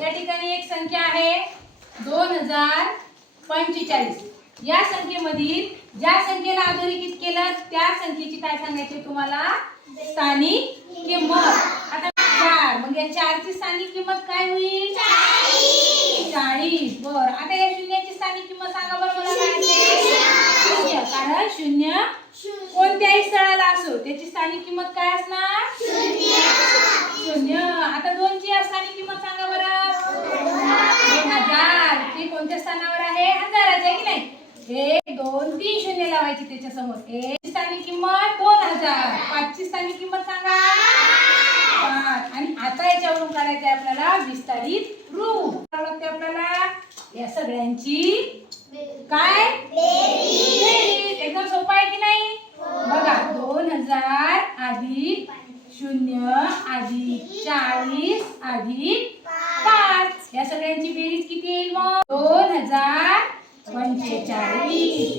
या ठिकाणी एक संख्या आहे 2045. या संख्येमधील ज्या संख्येला अधोरेखित केलं त्या संख्येची काय सांगायची तुम्हाला स्थानिक किंमत. आता 4, मग या 4 ची स्थानिक किंमत काय होईल 40. बरं, आता या शून्याची स्थानिक किंमत सांगा बरं मला काय असेल 0. कारण 0 कोणत्याही स्थळाला असो त्याची स्थानिक किंमत काय असणार 0. आता 2 ची स्थानिक किंमत सांगा बरं 2000. ते कोणत्या स्थानावर आहे हजाराच्या की नाही. 1 2 3 शून्य लावायची त्याच्या समोर. 1 ची स्थानिक किंमत 2000. 5 ची स्थानिक किंमत सांगा 5. आणि आता याच्यावरून काढायचं आहे आपल्याला विस्तारित रूप. लागते आपल्याला या सगळ्यांची काय बेरीज. एकदम सोपं आहे की नाही. बघा 2000 अधिक 0 अधिक 40 अधिक 5 या सगळ्यांची बेरीज किती येईल मग 2045.